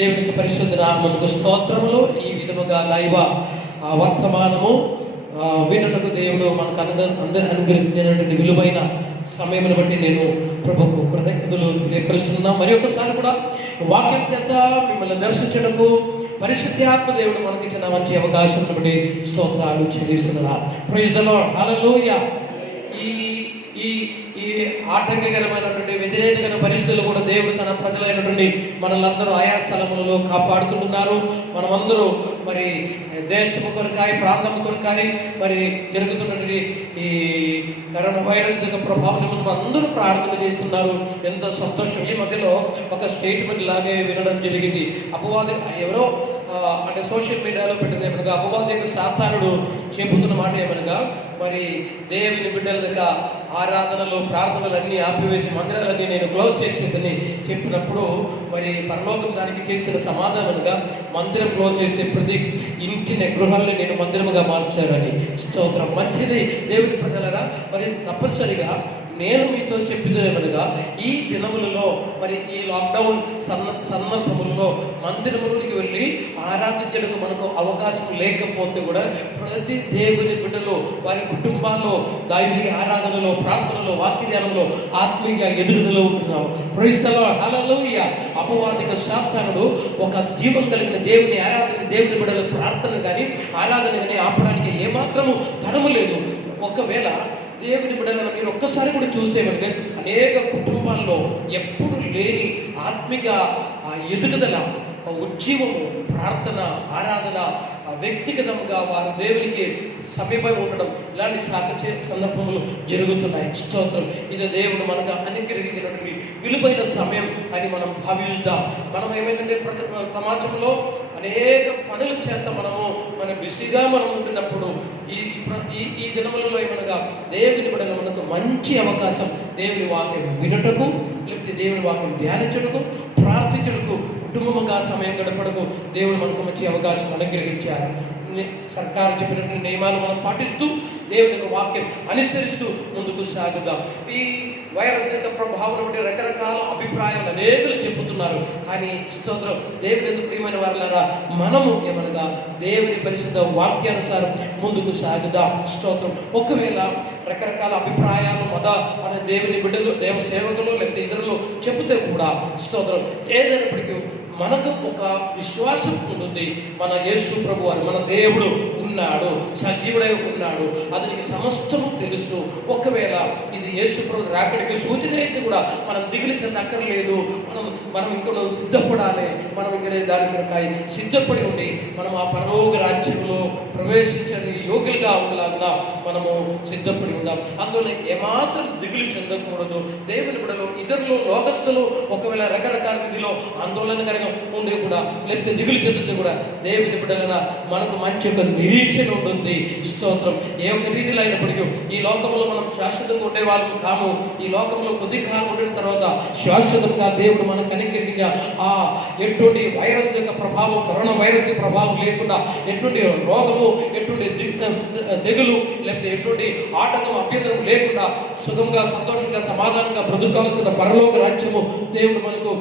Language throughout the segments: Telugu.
దేవునికి పరిశుద్ధ నామమునకు స్తోత్రములు. ఈ విధముగా దైవ వర్తమానము వినుటకు దేవుడు మనకు అనుగ్రహించినటువంటి విలువైన సమయమును బట్టి నేను ప్రభుకు కృతజ్ఞతలు తెలియపరుస్తున్నాను. మరి ఒకసారి కూడా వాక్యం చేత మిమ్మల్ని దర్శించడకు పరిశుద్ధాత్మ దేవుడు మనకిచ్చిన మంచి అవకాశం బట్టి స్తోత్రాలు చెల్లిస్తున్నా. ప్రైజ్ ది లార్డ్, హల్లెలూయా. ఈ ఆటంకకరమైనటువంటి వ్యతిరేకమైన పరిస్థితులు కూడా దేవుడు తన ప్రజలైనటువంటి మనలందరూ ఆయా స్థలములలో కాపాడుతుంటున్నారు. మనమందరూ మరి దేశము కొరకాయి, ప్రాంతం కొరకాయి మరి జరుగుతున్నటువంటి ఈ కరోనా వైరస్ యొక్క ప్రభావం నిమిత్తం అందరూ ప్రార్థన చేస్తున్నారు. ఎంత సంతోషం. ఈ మధ్యలో ఒక స్టేట్మెంట్ లాగే వినడం జరిగింది. అపవాది ఎవరో అంటే సోషల్ మీడియాలో పెట్టింది ఏమనగా, అపవాది యొక్క సాతానుడు చెబుతున్న మాట ఏమనగా, మరి దేవుని బిడ్డల యొక్క ఆరాధనలు ప్రార్థనలు అన్నీ ఆపివేసి మందిరాలన్నీ నేను క్లోజ్ చేసేదని చెప్పినప్పుడు మరి పరలోకం దానికి చేర్చిన సమాధానంగా, మందిరం క్లోజ్ చేస్తే ప్రతి ఇంటిని గృహాలని నేను మందిరముగా మార్చారని. స్తోత్రం. మంచిది దేవుని ప్రజలరా. మరి తప్పనిసరిగా నేను మీతో చెప్పిదేమనగా, ఈ దినములలో మరి ఈ లాక్డౌన్ సందర్భములలో మందిరములోనికి వెళ్ళి ఆరాధించడానికి మనకు అవకాశం లేకపోతే కూడా ప్రతి దేవుని బిడ్డలు వారి కుటుంబాల్లో దైవిక ఆరాధనలో, ప్రార్థనలో, వాక్య ధ్యానంలో ఆత్మీయ ఎదుగుదలలో ఉంటున్నాము. ప్రైజ్ ది లార్డ్, హల్లెలూయా. అపవాదిక సాతానుడు ఒక జీవం కలిగిన దేవుని ఆరాధన, దేవుని బిడ్డల ప్రార్థన కానీ ఆరాధన కానీ ఆపడానికి ఏమాత్రము తరము లేదు. ఒకవేళ దేవుని బిడ్డలను మీరు ఒక్కసారి కూడా చూస్తే మనకి అనేక కుటుంబాల్లో ఎప్పుడు లేని ఆత్మిక ఎదుగుదల, ఉజ్జీవము, ప్రార్థన, ఆరాధన, వ్యక్తిగతంగా వారు దేవునికి సమీపై ఉండడం, ఇలాంటి సందర్భములు జరుగుతున్నాయి. స్తోత్రం. ఇది దేవుడు మనకు అనుగ్రహించినటువంటి విలువైన సమయం అని మనం భావిస్తాం. మనం ఏమైందంటే సమాజంలో అనేక పనుల చేత మన బిజీగా మనం ఉంటున్నప్పుడు ఈ దినములలో ఏమనగా దేవుని బిడ్డగా మనకు మంచి అవకాశం దేవుని వాక్యం వినుటకు, లేకపోతే దేవుని వాక్యం ధ్యానించడకు, ప్రార్థించడకు, కుటుంబంగా సమయం గడపడకు దేవుడు మనకు మంచి అవకాశం అనుగ్రహించారు. సర్కారు చెప్పినటువంటి నియమాలు మనం పాటిస్తూ దేవుని యొక్క వాక్యం అనుసరిస్తూ ముందుకు సాగుదాం. ఈ వైరస్ యొక్క ప్రభావం బట్టి రకరకాల అభిప్రాయాలు అనేకలు చెబుతున్నారు. కానీ స్తోత్రం, దేవుని ఎందుకు ప్రియమైన వారులారా, మనము ఏమనగా దేవుని పరిశుద్ధ వాక్యానుసారం ముందుకు సాగుదాం. స్తోత్రం. ఒకవేళ రకరకాల అభిప్రాయాలు మన దేవుని బిడ్డలు, దేవ సేవకులు లేకపోతే ఇతరులు చెబితే కూడా స్తోత్రం, ఏదైనప్పటికీ మనకు ఒక విశ్వాసం ఉంటుంది. మన యేసు ప్రభు వారు, మన దేవుడు ఉన్నాడు, సజీవుడై ఉన్నాడు, అతనికి సమస్తము తెలుసు. ఒకవేళ ఇది యేసు ప్రభు రాకడికి సూచన అయితే కూడా మనం దిగులు చెందక్కర్లేదు. మనం ఇంకా సిద్ధపడాలి. మనం ఇంకా దానికి సిద్ధపడి ఉండి మనం ఆ పరలోక రాజ్యంలో ప్రవేశించని యోగ్యులుగా ఉండలాగా మనము సిద్ధపడి ఉందాం. అందులో ఏమాత్రం దిగులు చెందకూడదు. దేవుని బిడ్డలు, ఇతరులు, లోకస్తులు ఒకవేళ రకరకాల విధిలో ఆందోళనకరంగా ఉండే కూడా, లేకపోతే దిగులు చెందితే కూడా దేవుని బిడ్డలన మనకు మంచి ఒక నిరీక్షణ ఉంటుంది. స్తోత్రం. ఏ ఒక్క రీతిలో అయినప్పటికీ ఈ లోకంలో మనం శాశ్వతంగా ఉండే వాళ్ళం కాము. ఈ లోకంలో కొద్ది కాలం ఉండిన తర్వాత శాశ్వతంగా దేవుడు మనకు అనుగ్రహించిన ఎటువంటి వైరస్ యొక్క ప్రభావం, కరోనా వైరస్ యొక్క ప్రభావం లేకుండా, ఎటువంటి రోగము, ఎటువంటి తెగులు, లేకపోతే ఎటువంటి ఆటంకం, అభ్యంతరం లేకుండా సుఖంగా, సంతోషంగా, సమాధానంగా బ్రతుకాల్సిన పరలోక రాజ్యము దేవుడు మనకు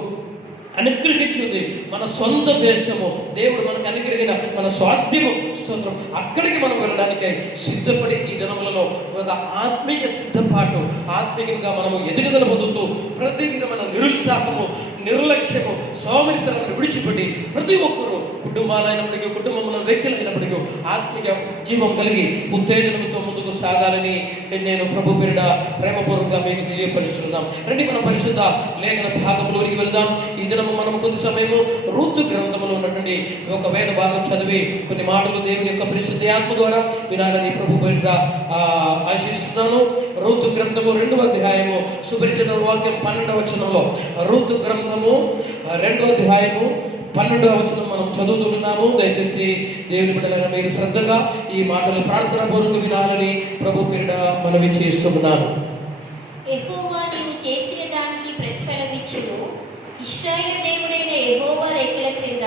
అనుగ్రహించింది. మన సొంత దేశము దేవుడు మనకు అనుగ్రహించిన మన స్వాస్థ్యము. స్తోత్రం. అక్కడికి మనం వెళ్ళడానికి సిద్ధపడి ఈ దినములలో ఒక ఆత్మీయ సిద్ధపాటు, ఆత్మీయంగా మనము ఎదుగుదల పొందుతూ ప్రతి విధమైన నిరుత్సాహము, నిర్లక్ష్యము, సోమరితనాన్ని విడిచిపెట్టి ప్రతి ఒక్కరూ కుటుంబాలైనప్పటికీ, కుటుంబంలో వ్యక్తులైనప్పటికీ ఆత్మీయ జీవం కలిగి ఉత్తేజనంతో ముందుకు సాగాలని నేను ప్రభు పేరిట ప్రేమపూర్వకంగా మీకు తెలియపరుస్తున్నాం. రండి మన పరిశుద్ధ లేఖన భాగంలోనికి వెళ్దాం. ఈ దినము మనం కొద్ది సమయము రూతు గ్రంథంలో ఉన్నటువంటి ఒక వేద భాగం చదివి కొన్ని మాటలు దేవుని యొక్క పరిశుద్ధ ఆత్మ ద్వారా వినాలని ప్రభు పేరిట ఆశిస్తున్నాను. రూతు గ్రంథము 2వ అధ్యాయము సుపరిచిత వాక్యం 12వ వచనంలో, రూతు గ్రంథము 2వ అధ్యాయము 12వ వచనం మనం చదువుతున్నాము. దయచేసి దేవుని బిడ్డలైన మీరు శ్రద్ధగా ఈ మాటలు ప్రార్థన పూర్వకంగా వినాలని ప్రభు పేరిట మనవి చేస్తున్నాను. యెహోవా నీవు చేసిన దానికి ప్రతిఫలమిచ్చును. ఇశ్రాయేలు దేవుడైన యెహోవా రెక్కల క్రింద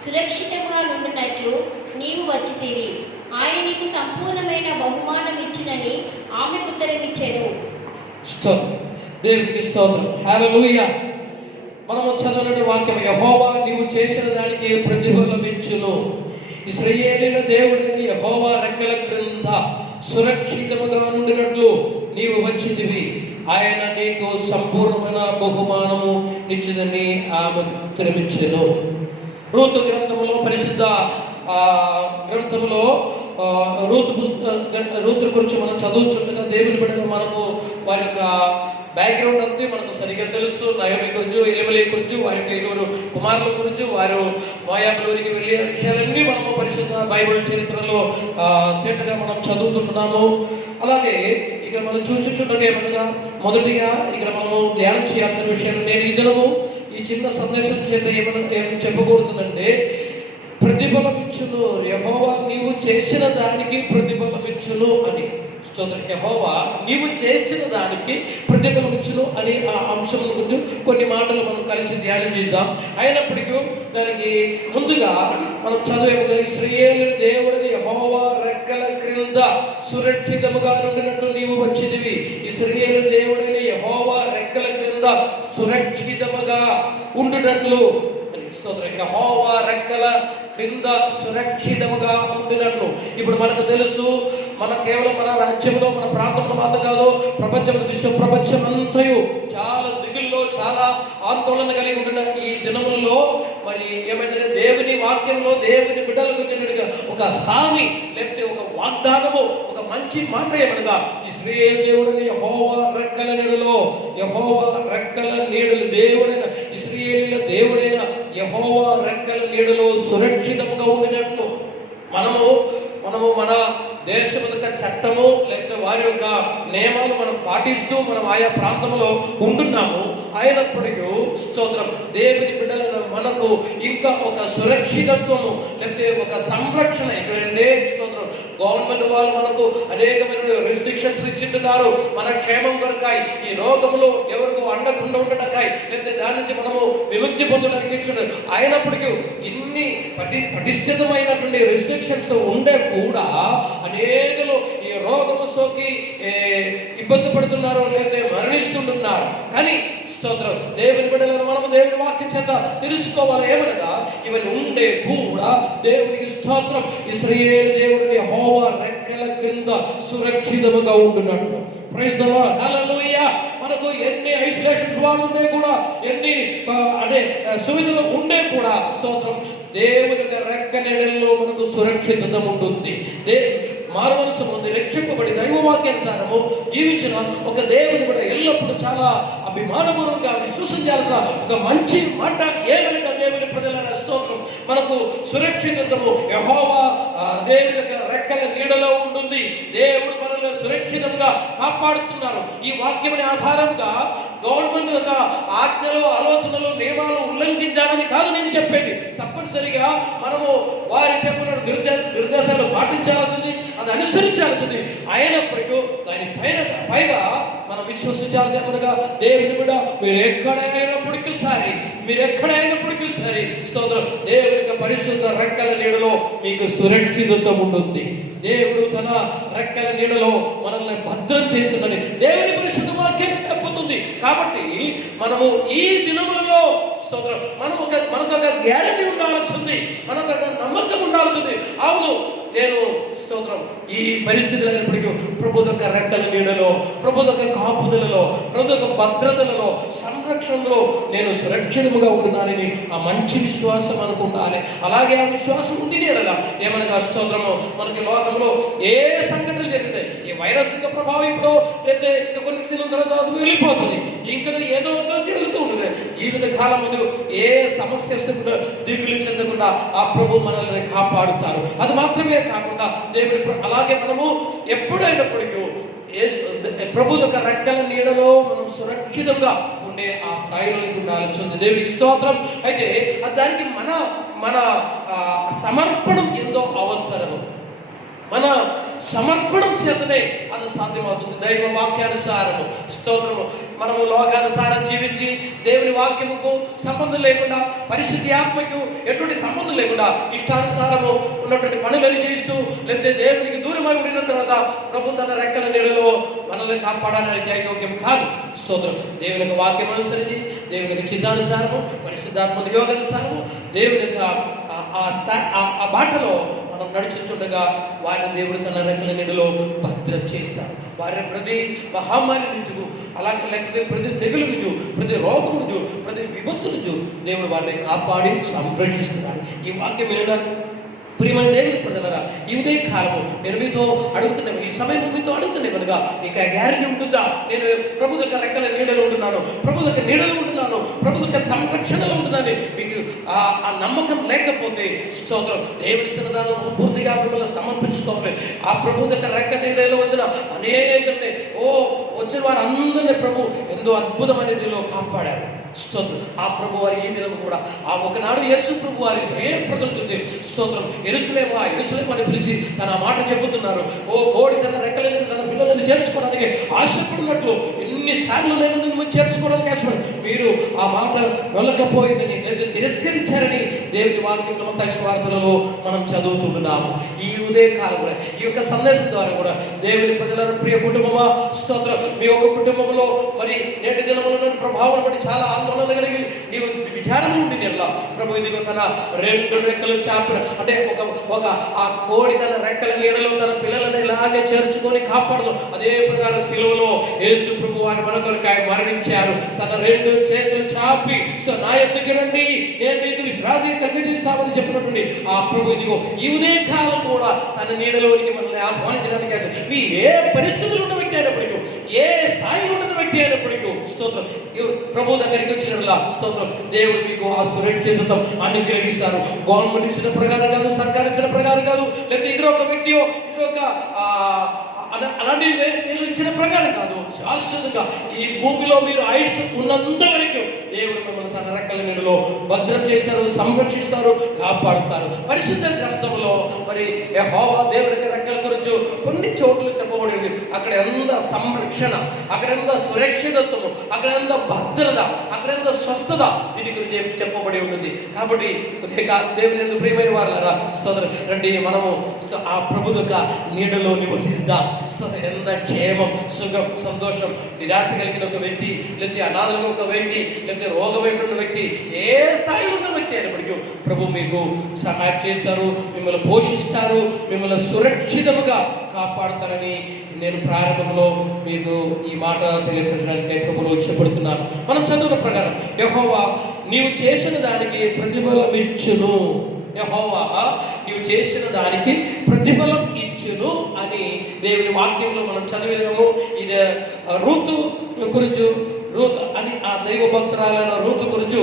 సురక్షితంగా నుండినట్లు నీవు వచ్చితివి. ఆయన నీకు సంపూర్ణమైన బహుమానం ఇచ్చునని ఆమెకు ఉత్తరమిచ్చెను. దేవునికి స్తోత్రం. హల్లెలూయా. మనము చదవని వాక్యం, యెహోవా నీవు చేసిన దానికి ప్రతిఫలమిచ్చును. ఇశ్రాయేలీయుల దేవుడైన యెహోవా రెక్కల క్రింద సురక్షితముగా ఉండినట్లు నీవు వచ్చితివి. ఆయన నీకు సంపూర్ణమైన బహుమానము నిచ్చిదని ఆమె ఉత్తరమిచ్చెను. రూతు గ్రంథములో, పరిశుద్ధ గ్రంథములో రూతు గురించి మనం చదువుతుండగా దేవుని బిడ్డలు మనకు వారి యొక్క బ్యాక్గ్రౌండ్ అంతా మనకు సరిగ్గా తెలుసు. నయోమి గురించి, ఎలిమెలే గురించి, వారి యొక్క 2 కుమారుల గురించి, వారు మోయాబులోనికి వెళ్ళే విషయాలన్నీ మనము పరిశుద్ధ బైబిల్ చరిత్రలో తేటగా మనం చదువుతుంటున్నాము. అలాగే ఇక్కడ మనం చూచుండగా ఏమనగా, మొదటిగా ఇక్కడ మనము ధ్యానం చేయాల్సిన విషయాలు, నేను ఈ దినము ఈ చిన్న సందేశం చేత ఏమని చెప్పకూడుతుందంటే, ప్రతిఫలమిచ్చును. యెహోవా నీవు చేసిన దానికి ప్రతిఫలమిచ్చును అని. స్తోత్రం. యెహోవా నీవు చేసిన దానికి ప్రతిఫలమిచ్చును అని ఆ అంశం గురించి కొన్ని మాటలు మనం కలిసి ధ్యానం చేద్దాం. అయినప్పటికీ దానికి ముందుగా మనం చదివే, ఇశ్రాయేలీయుల దేవుడని యెహోవా రెక్కల క్రింద సురక్షితముగా ఉండినట్లు నీవు వచ్చిదివి. ఇశ్రాయేలీయుల దేవుడైన యెహోవా రెక్కల క్రింద సురక్షితముగా ఉండునట్లు. స్తోత్రం. యెహోవా రెక్కల క్రింద సురక్షితముగా ఉండినట్లు. ఇప్పుడు మనకు తెలుసు, మన కేవలం మన రాజ్యంలో, మన ప్రాంతంలో మాత్రం కాదు, ప్రపంచంలో, విశ్వ ప్రపంచం అంతయు చాలా దిగుల్లో, చాలా ఆందోళన కలిగి ఉంటున్న ఈ దినములలో మరి ఏమైందంటే, దేవుని వాక్యంలో దేవుని బిడ్డలకు చెందినట్టుగా ఒక హామీ, లేకపోతే ఒక వాగ్దానము, ఒక మంచి మాట ఏమనగా, ఇశ్రాయేలు దేవుడని యెహోవా రెక్కల నీడలో, యెహోవా రెక్కల నీడలు, దేవుడైన ఇశ్రాయేలీయుల దేవుడైన యెహోవా రెక్కల నీడలో సురక్షితంగా ఉండినట్లు. మనము మన దేశం యొక్క చట్టము లేకపోతే వారి యొక్క నియమాలు మనం పాటిస్తూ మనం ఆయా ప్రాంతంలో ఉంటున్నాము. అయినప్పటికీ స్తోత్రం, దేవుని బిడ్డలైన మనకు ఇంకా ఒక సురక్షితత్వము లేకపోతే ఒక సంరక్షణ ఎక్కడంటే, స్తోత్రం, గవర్నమెంట్ వాళ్ళు మనకు అనేకమైన రిస్ట్రిక్షన్స్ ఇచ్చింటున్నారు. మన క్షేమం కొరకాయి, ఈ రోగములు ఎవరికి అండకుండా ఉండటకాయి, లేకపోతే దాని నుంచి మనము విముక్తి పొందడానికి ఇచ్చింటారు. అయినప్పటికీ ఇన్ని పటిష్ఠితమైనటువంటి రిస్ట్రిక్షన్స్ ఉండే కూడా అనేకలు ఈ రోగము సోకి ఇబ్బంది పడుతున్నారు, లేకపోతే మరణిస్తుంటున్నారు. కానీ స్తోత్రం, దేవుని బిడ్డలను మనము దేవుని వాక్యం చేత తెలుసుకోవాలి. ఏమనగా, ఇవన్నీ ఉండే కూడా దేవునికి స్తోత్రం, ఇశ్రాయేలు దేవుడిని యెహోవా రెక్కల క్రింద సురక్షితముగా ఉంటున్నట్లు. ప్రైజ్ ది లార్డ్, హల్లెలూయా. మనకు ఎన్ని ఐసోలేషన్స్ వాడు ఉండే కూడా, ఎన్ని సువిధులు ఉండే కూడా, స్తోత్రం, దేవుని రెక్క నీడల్లో మనకు సురక్షితత ఉంటుంది. మారు మనసు పొంది రక్షింపబడి దైవవాక్యానుసారము జీవించిన ఒక దేవుని కూడా ఎల్లప్పుడూ చాలా అభిమానపూర్వకంగా విశ్వసించాల్సిన ఒక మంచి మాట ఏమనగా, దేవుని ప్రజల స్తోత్రం, మనకు సురక్షితత్వము యెహోవా దేవుని యొక్క రెక్కల నీడలో ఉంటుంది. దేవుడు మనల్ని సురక్షితంగా కాపాడుతున్నారు. ఈ వాక్యమని ఆధారంగా గవర్నమెంట్ యొక్క ఆజ్ఞలు, ఆలోచనలు, నియమాలు ఉల్లంఘించాలని కాదు నేను చెప్పేది. తప్పనిసరిగా మనము వారి చెప్పిన నిర్దేశాలు పాటించాల్సింది, అది అనుసరించాల్సింది. అయినప్పటికీ దాని పైగా మనం విశ్వసించాలి. చెప్పనగా దేవుని కూడా మీరు ఎక్కడైనప్పటికీ సరే స్తోత్రం, దేవుని పరిశుద్ధ రెక్కల నీడలో మీకు సురక్షితత్వం ఉంటుంది. దేవుడు తన రెక్కల నీడలో మనల్ని భద్రం చేస్తుందని దేవుని పరిశుద్ధ వాక్యం చెప్పుతుంది. కాబట్టి మనము ఈ దినములలో స్తోత్రం, మనకు ఒక గ్యారెంటీ ఉండాల్సింది, మనకు ఒక నమ్మకం ఉండాల్సింది. అవును, నేను స్తోత్రం ఈ పరిస్థితులు అయినప్పటికీ ప్రభు యొక్క రెక్కల నీడలో, ప్రభు యొక్క కాపుదలలో, ప్రభు యొక్క భద్రతలలో, సంరక్షణలో నేను సురక్షితముగా ఉంటున్నానని ఆ మంచి విశ్వాసం మనకు ఉండాలి. అలాగే ఆ విశ్వాసం ఉంది నీడలా ఏమనగా స్తోత్రము, మనకి లోకంలో ఏ సంఘటనలు జరిగితే, ఈ వైరస్ యొక్క ప్రభావం ఇప్పుడు లేకపోతే ఇంకా కొన్ని దినం తర్వాత వెళ్ళిపోతుంది, ఇంకా ఏదో ఒక జరుగుతూ ఉంటుంది. జీవిత కాలం ముందు ఏ సమస్య వస్తే దిగులు చెందకుండా ఆ ప్రభు మనల్ని కాపాడుతారు. అది మాత్రమే కాకుండా దేవుని అలాగే మనము ఎప్పుడైనప్పటికీ ప్రభు యొక్క రెక్కల నీడలో మనం సురక్షితంగా ఉండే ఆ స్థాయిలో ఉండాల్సింది. దేవునికి స్తోత్రం. అయితే దానికి మన సమర్పణం ఎంతో అవసరము. మన సమర్పణం చేతనే అది సాధ్యమవుతుంది. దైవ వాక్యానుసారము స్తోత్రము, మనము లోకానుసారం జీవించి దేవుని వాక్యముకు సంబంధం లేకుండా, పరిశుద్ధి ఆత్మకు ఎటువంటి సంబంధం లేకుండా ఇష్టానుసారము ఉన్నటువంటి పనులను చేస్తూ, లేకపోతే దేవునికి దూరమై ఉండిన తర్వాత ప్రభు తన రెక్కల నీడలో మనల్ని కాపాడడానికి అయోగ్యం కాదు. స్తోత్రం. దేవుని వాక్యం అనుసరించి దేవుని యొక్క చిత్తానుసారము, పరిశుద్ధాత్మ యోగానుసారము దేవుని యొక్క ఆ బాటలో మనం నడుచుండగా వారిని దేవుడు తన రెక్కల నీడలో భద్రం చేస్తారు. వారిని ప్రతి మహామారి నుంచి, అలాగే లేకపోతే ప్రతి తెగులు నుంచి, ప్రతి రోగం నుంచి, ప్రతి విపత్తు నుంచి దేవుడు వారిని కాపాడి సంరక్షిస్తున్నారు. ఈ వాక్యం వినడం ప్రియమైన దేవుని ప్రజలారా, ఈ ఉదయ కాలము నేను మీతో అడుగుతున్నాను, ఈ సమయం మీతో అడుగుతున్నాను కనుక మీకు ఆ గ్యారెంటీ ఉంటుందా? నేను ప్రభు యొక్క రెక్కల నీడలో ఉంటున్నాను, ప్రభు యొక్క నీడలో ఉంటున్నాను, ప్రభు యొక్క సంరక్షణలో ఉంటున్నాను. మీకు ఆ నమ్మకం లేకపోతే స్తోత్రం, దేవుని సన్నిధానం పూర్తిగా మిమ్మల్ని సమర్పించుకోవాలి. ఆ ప్రభు యొక్క రెక్క నీడలో వచ్చిన అనేకల్ని వచ్చిన వారందరినీ ప్రభు ఎంతో అద్భుతమైన రీతిలో కాపాడారు. స్తోత్రం. ఆ ప్రభు వారి ఈ దినం కూడా ఆ ఒకనాడు యేసు ప్రభు వారి ఏం ప్రజలుతుంది స్తోత్రం, యెరూషలేమా యెరూషలేమా అని పిలిచి తన మాట చెబుతున్నారు. కోడి తన రెక్కలని తన పిల్లలను చేర్చుకోవడానికి ఆశపడినట్లు ఎన్నిసార్లు నేను చేర్చుకోవడానికి ఆశపడి మీరు ఆ మాట వెళ్ళకపోయిందని లేదా తిరస్కరించారని దేవుని వాక్యంలో మత్తయి సువార్తలలో మనం చదువుతుంటున్నాము. ఈ ఉదయ కాలం కూడా ఈ యొక్క సందేశం ద్వారా కూడా దేవుని ప్రజల ప్రియ కుటుంబమా స్తోత్రం, మీ యొక్క కుటుంబంలో మరి నేటి దినముల ప్రభావం బట్టి చాలా ఆందోళన కలిగి నీవు విచారణ ఉండి నెల ప్రభు ఇదిగో తన 2 రెక్కలు చాపిన అంటే ఒక ఆ కోడి తన రెక్కల నీడలో తన పిల్లలను ఇలాగే చేర్చుకొని కాపాడదు. అదే ప్రకారం శిలువలో యేసు ప్రభు వారి మన కొరకై మరణించారు. తన 2 చేతులు చాపి నా ఎద్దుకి రండి, నేను మీకు విశ్రాంతి కలిగజేస్తామని చెప్పినటువంటి ఆ ప్రభు ఇదిగో ఈ ఉదయ కాలం కూడా తన నీడలోనికి మనల్ని ఆహ్వానించడానికి మీ ఏ పరిస్థితులు ఉన్న వ్యక్తి అయినప్పటికీ, ఏ స్థాయిలో ఉన్న వ్యక్తి అయినప్పటికీ స్తోత్రం ప్రభు దగ్గరికి వచ్చిన స్తోత్రం దేవుడు మీకు ఆ సురక్షితతో అనుగ్రహిస్తారు. గవర్నమెంట్ ఇచ్చిన ప్రకారం కాదు, సర్కారు ఇచ్చిన ప్రకారం కాదు, లేకపోతే ఇద్దరు ఒక వ్యక్తియో ఇద్దరు ఒక అలాంటి నేను ఇచ్చిన ప్రకారం కాదు, శాశ్వతంగా ఈ భూమిలో మీరు ఆయుష్ ఉన్నంత వరకు దేవుడు మిమ్మల్ని తన రెక్కల నీడలో భద్రం చేశారు, సంరక్షిస్తారు, కాపాడుతారు. పరిశుద్ధ గ్రంథంలో మరి యెహోవా దేవుడి రెక్కల గురించి కొన్ని చోట్ల చెప్పబడింది. అక్కడ ఎంత సంరక్షణ, అక్కడ ఎంత సురక్షితత్వము, అక్కడ ఎంత భద్రత, అక్కడ ఎంత స్వస్థత దీని గురించి చెప్పబడి ఉంటుంది. కాబట్టి దేవుని ఎందుకు ప్రియమైన వారులారా సోదరు రండి, మనము ఆ ప్రభు యొక్క నీడలో నివసిస్తాం. ఎంత క్షేమం, సుఖం, సంతోషం. నిరాశ కలిగిన ఒక వ్యక్తి, లేకపోతే అనాథలుగా ఒక వ్యక్తి, లేకపోతే రోగమైన వ్యక్తి, ఏ స్థాయిలో ఉన్న వ్యక్తి అయినప్పటికీ ప్రభు మీకు సహాయం చేస్తారు, మిమ్మల్ని పోషిస్తారు, మిమ్మల్ని సురక్షితముగా కాపాడుతారని నేను ప్రారంభంలో మీకు ఈ మాట తెలియపరచడానికి ప్రభువులో ఇష్టపడుతున్నాను. మనం చదువుల ప్రకారం యెహోవా నీవు చేసిన దానికి ప్రతిఫలం ఇచ్చును, యెహోవా నీవు చేసిన దానికి ప్రతిఫలం ఇచ్చును అని దేవుని వాక్యంలో మనం చదివేమో. ఇది రూతు గురించి, రూత్ అని ఆ దైవ భక్తురాలైన రూతు గురించి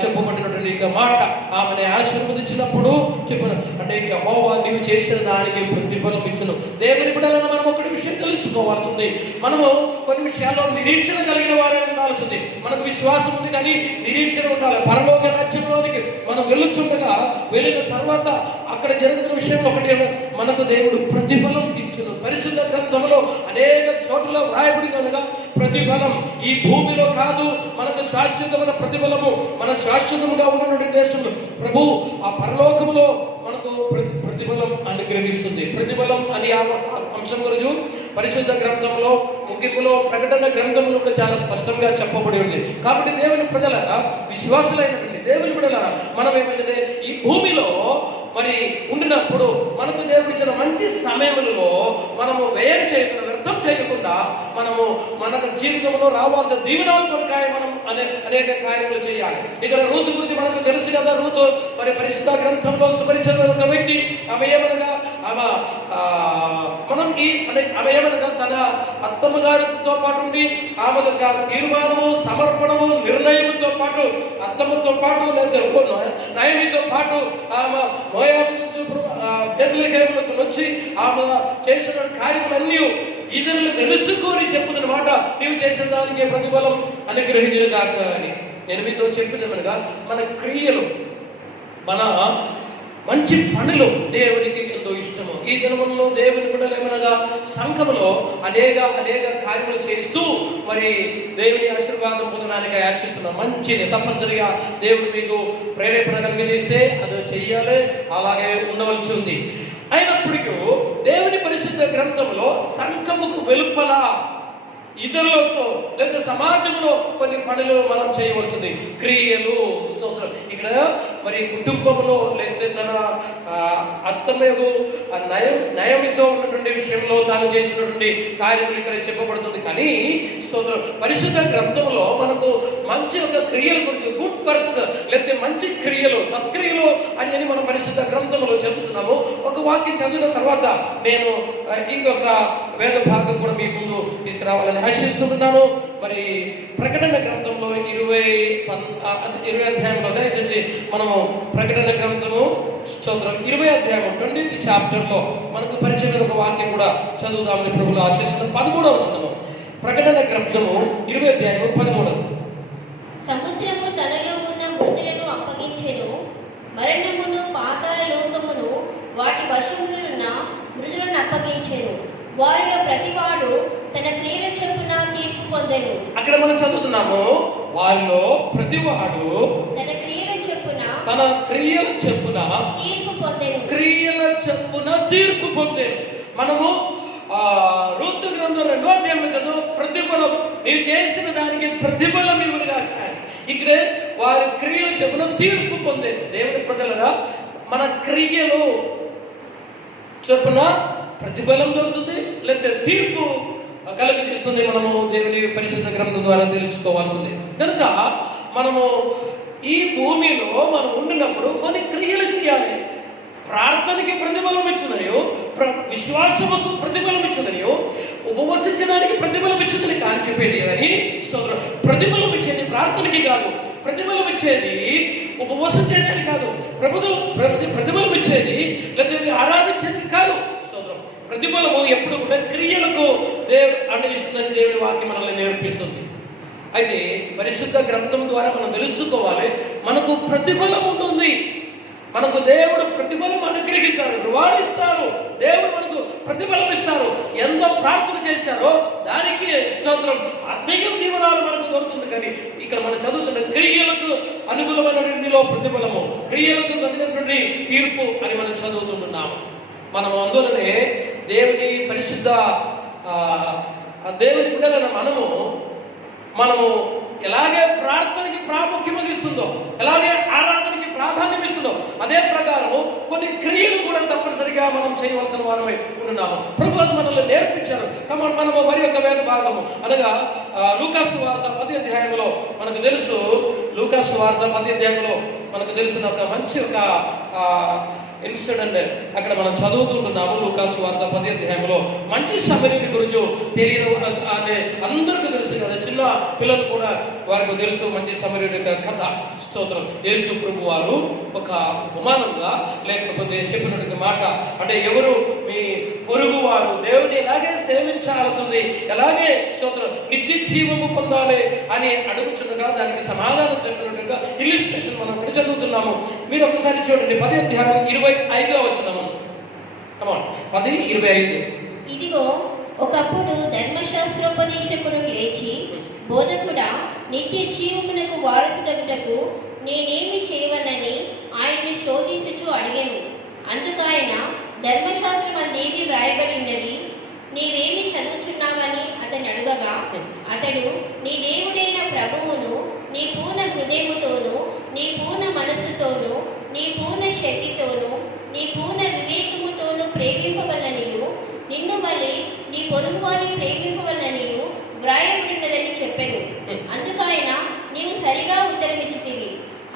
చెప్పబడినటువంటి ఇక మాట. ఆమెను ఆశీర్వదించినప్పుడు చెప్పిన అంటే యెహోవా నీవు చేసిన దానికి ప్రతిఫలం ఇచ్చును. దేవుని బిడ్డలను మనం ఒకటి విషయం తెలుసుకోవాల్సింది, మనము కొన్ని విషయాల్లో నిరీక్షణ కలిగిన వారే ఉండాల్సింది. మనకు విశ్వాసం ఉంది కానీ నిరీక్షణ ఉండాలి. పరలోక రాజ్యంలోనికి మనం వెళ్ళుచుండగా వెళ్ళిన తర్వాత అక్కడ జరుగుతున్న విషయంలో ఒకటి మనకు దేవుడు ప్రతిఫలం ఇచ్చును. పరిశుద్ధ గ్రంథంలో అనేక చోట్ల వ్రాయబడినగా ప్రతిఫలం ఈ భూమిలో కాదు, మనకు శాశ్వతమైన ప్రతిఫలము మన శాశ్వతముగా ఉన్నటువంటి దేశంలో ప్రభు ఆ పరలోకములో మనకు ప్రతిఫలం అనుగ్రహిస్తుంది. ప్రతిఫలం అని ఆ అంశం గురించి పరిశుద్ధ గ్రంథంలో ముగింపులో ప్రకటన గ్రంథంలో కూడా చాలా స్పష్టంగా చెప్పబడి ఉంది. కాబట్టి దేవుని ప్రజలారా, విశ్వాసులైనటువంటి దేవుని బిడ్డలారా, మనం ఏమైతే ఈ భూమిలో మరి ఉండినప్పుడు మనకు దేవుడిచ్చిన మంచి సమయంలో మనము వ్యయం చేయకుండా, వ్యర్థం చేయకుండా మనము మన జీవితంలో రావాల్సిన దీవెనల కొరకాయ మనం అనేక కార్యములు చేయాలి. ఇక్కడ రూతు గురించి మనకు తెలుసు కదా. రూతు మరి పరిశుద్ధ గ్రంథంలో సుపరిచిత ఒక వ్యక్తి. ఆమె ఏమనగా ఆమె ఏమనగా తన అత్తమ్మ గారితో పాటు ఉండి ఆమె యొక్క తీర్మానము, సమర్పణము, నిర్ణయంతో పాటు అత్తమ్మతో పాటు నయమితో పాటు ఆమె మోయాబు నుంచి బెత్లెహేములకు వచ్చి ఆమె చేసిన కార్యములన్నీ ఇతరులు తెలుసుకొని చెప్పుతున్న మాట, నీవు చేసిన దానికి ప్రతిఫలం అనుగ్రహించును కాక అని నేను మీతో చెప్పినమనగా మన క్రియలు, మన మంచి పనులు దేవునికి ఎంతో ఇష్టము. ఈ దినములలో దేవుని బిడ్డలు ఏమనగా సంఘములో అనేక కార్యములు చేస్తూ మరి దేవుని ఆశీర్వాదం పొందడానికి ఆశిస్తున్నాం. మంచిది, తప్పనిసరిగా దేవుడు మీకు ప్రేరేపణ కలిగజేస్తే అది చెయ్యాలి, అలాగే ఉండవలసి ఉంది. అయినప్పటికీ దేవుని పరిశుద్ధ గ్రంథంలో సంఘముకు వెలుపల ఇతరులతో లేదా సమాజంలో కొన్ని పనులు మనం చేయవలసింది, క్రియలు. స్తోత్రం. ఇక్కడ మరి కుటుంబంలో లేదా తన అత్తమేగు నయమితో ఉన్నటువంటి విషయంలో తాను చేసినటువంటి కార్యములు ఇక్కడ చెప్పబడుతుంది. కానీ స్తోత్రం, పరిశుద్ధ గ్రంథంలో మనకు మంచి ఒక క్రియల గురించి, గుడ్ వర్క్స్ లేకపోతే మంచి క్రియలు, సత్క్రియలు అని మనం పరిశుద్ధ గ్రంథంలో చదువుతున్నాము. ఒక వాక్యం చదివిన తర్వాత నేను ఇంకొక వేద భాగం కూడా మీ ముందు తీసుకురావాలని ఆశిస్తున్నాను. మరి ప్రకటన గ్రంథంలో 20 అధ్యాయంలో దయచేసి మనము ప్రకటన గ్రంథము స్తోత్రం 20 అధ్యాయం 20th చాప్టర్లో మనకు పరిచయమైన ఒక వాక్యం కూడా చదువుదామని ప్రభువులు ఆశిస్తున్నాం. 13వ వచనము, ప్రకటన గ్రంథము 20 అధ్యాయం 13. సముద్రము తనలో ఉన్న మృతులను అప్పగించెను, మరణమును పాతాళ లోకమును వాటి వశములున్న మృతులను అప్పగించెను. వారిలో ప్రతివాడు తన క్రియల చొప్పున తీర్పు పొందెను. అక్కడ మనం చదువుతున్నాము, వారిలో ప్రతివాడు తన క్రియల చొప్పున తీర్పు పొందెను. క్రియల చొప్పున తీర్పు పొందెను. మనము రూతు గ్రంథం 2వ అధ్యాయంలో చదువు, ప్రతిఫలం నీవు చేసిన దానికి ప్రతిఫలం ఇవ్వనుగా. కానీ ఇక్కడే వారి క్రియల చొప్పున తీర్పు పొందేను. దేవుని ప్రజలరా, మన క్రియలు చొప్పున ప్రతిఫలం దొరుకుతుంది, లేకపోతే తీర్పు కలుగ చేస్తుంది. మనము దేవుని పరిశుద్ధ గ్రంథం ద్వారా తెలుసుకోవాల్సింది. కనుక మనము ఈ భూమిలో మనం ఉండినప్పుడు కొన్ని క్రియలు చేయాలి. ప్రార్థనకి ప్రతిఫలం ఇచ్చుదనియో, విశ్వాసముకు ప్రతిఫలం ఇచ్చుదనియో, ఉపవసించడానికి ప్రతిఫలం ఇచ్చుదని కానీ చెప్పేది. కానీ స్తోత్రం, ప్రతిఫలం ఇచ్చేది ప్రార్థనకి కాదు, ప్రతిఫలం ఇచ్చేది ఉపవసించేది కాదు, ప్రతిఫలం ఇచ్చేది లేకపోతే ఆరాధించేది కాదు. స్తోత్రం, ప్రతిఫలము ఎప్పుడు కూడా క్రియలకు అందిస్తుందని దేవుని వాక్యం మనల్ని నేర్పిస్తుంది. అయితే పరిశుద్ధ గ్రంథం ద్వారా మనం తెలుసుకోవాలి, మనకు ప్రతిఫలం ఉంటుంది. మనకు దేవుడు ప్రతిఫలం అనుగ్రహిస్తారు, రివార్డ్ ఇస్తారు. దేవుడు మనకు ప్రతిఫలం ఇస్తారు. ఎంత ప్రార్థన చేస్తారో దానికి స్తోత్రం, ఆత్మీయ దీవెనలు మనకు దొరుకుతుంది. కానీ ఇక్కడ మనం చదువుతున్న క్రియలకు అనుకూలమైన రీతిలో ప్రతిఫలము, క్రియలకు తగినటువంటి తీర్పు అని మనం చదువుతుంటున్నాము. మనము అందులోనే దేవుని పరిశుద్ధ దేవుని బిడ్డలైన మనము ఎలాగే ప్రార్థనకి ప్రాముఖ్యం ఇస్తుందో, ఎలాగే ఆరాధనకి ప్రాధాన్యం ఇస్తుందో, అదే ప్రకారము కొన్ని క్రియలు కూడా తప్పనిసరిగా మనం చేయవలసిన వారమై ఉంటున్నాము. ప్రభు అది మనల్ని నేర్పించారు. కాబట్టి మనము మరి ఒక వేద భాగము అనగా లూకాసు వార్త 10వ అధ్యాయంలో మనకు తెలుసు, లూకాసు వార్త 10వ అధ్యాయంలో మనకు తెలిసిన ఒక మంచి ఒక ఇన్సిడెంట్ అక్కడ మనం చదువుతుంటున్నాము. లూకాసు వార్త 10వ అధ్యాయంలో మంచి సమరీని గురించి తెలియని అందరికీ తెలుసు కదా, చిన్న పిల్లలు కూడా వారికి తెలుసు మంచి సమరీని యొక్క కథ. స్తోత్రం. యేసు ప్రభు వారు ఒక ఉపమానంగా లేకపోతే చెప్పినటువంటి మాట, అంటే ఎవరు మీ పొరుగు వారు దేవుని ఎలాగే సేవించాల్సింది, ఎలాగే స్తోత్రం నిత్య జీవము పొందాలి అని అడుగుచుండగా దానికి సమాధానం చెప్పినట్టుగా ఇల్లుస్ట్రేషన్ మనం ఇక్కడ చదువుతున్నాము. మీరు ఒకసారి చూడండి 10వ అధ్యాయం 25వ వచనము. కమాన్, 10:25. ఇదిగో ఒకప్పుడు ధర్మశాస్త్రోపదేశకుడు లేచి, బోధకుడా, నిత్య జీవమునకు వారసుడగుటకు నేనేమి చేయవనని ఆయనను శోధించుచు అడిగెను. అందుకాయన, ధర్మశాస్త్రం అందేమి వ్రాయబడి ఉన్నది, నీవేమి చదువుచున్నావని అతన్ని అడగగా, అతడు, నీ దేవుడైన ప్రభువును నీ పూర్ణ హృదయముతోను, నీ పూర్ణ మనస్సుతోను, నీ పూర్ణ శక్తితోను, నీ పూర్ణ వివేకముతోను ప్రేమింపవలనియు, నిన్ను మళ్ళీ నీ పొరుగువాని ప్రేమింపవలనియు వ్రాయబడినదని చెప్పెను. అందుకాయన, నీవు సరిగా ఉత్తరమిచ్చితివి,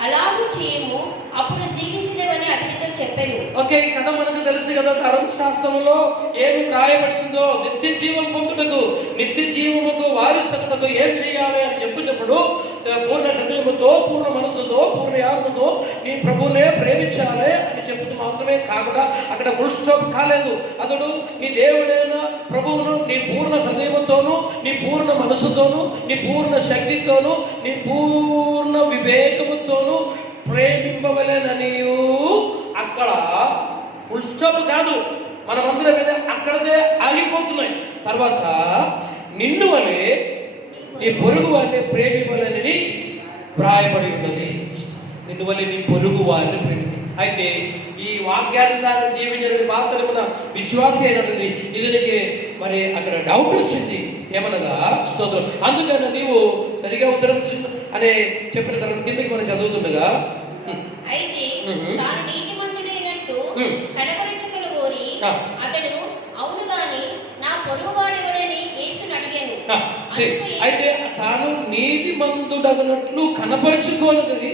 అలాగూ చేయము, అప్పుడు జీవించలేవని అతనితో చెప్పాను. ఓకే, కథ మనకు తెలుసు కదా. ధర్మశాస్త్రంలో ఏమి రాయబడిందో, నిత్య జీవం పొందుటకు, నిత్య జీవముకు వారసులకు ఏం చేయాలి అని చెప్పినప్పుడు పూర్ణ హృదయముతో, పూర్ణ మనస్సుతో, పూర్ణ ఆత్మతో నీ ప్రభువునే ప్రేమించాలి అని చెప్తూ మాత్రమే కాకుండా అక్కడ ఫుల్ స్టాప్ కాలేదు. అతడు నీ దేవుడైన ప్రభువును నీ పూర్ణ హృదయముతోను, నీ పూర్ణ మనస్సుతోను, నీ పూర్ణ శక్తితోను, నీ పూర్ణ వివేకముతోను ప్రేమింపవలెననియు. అక్కడ ఫుల్ స్టాప్ కాదు, మనమందరం మీద అక్కడదే ఆగిపోతున్నాయి. తర్వాత నిన్ను వలె నీ పొరుగు వారిని ప్రేమింపవలెనని వ్రాయబడి ఉన్నది. నిన్ను వల్ల నీ పొరుగు వారిని ప్రేమించు. అయితే ఈ వాక్యానుసారం జీవించిన మాత్రమున విశ్వాసి అయినటువంటి ఇతనికి మరి అక్కడ డౌట్ వచ్చింది. ఏమనగా స్తోత్రం, అందుకని నీవు సరిగా ఉత్తరం అనే చెప్పిన తర్వాత కిందకి మనం చదువుతుండగా, అయితే తాను నీతిమంతుడైనట్టు కనపరచుకుని కోరి అతడు అవును గాని నా పొరుగువాడెవడని యేసుని అడిగాను. అయితే తాను నీతిమంతుడగనట్లు కనపరుచుకోనని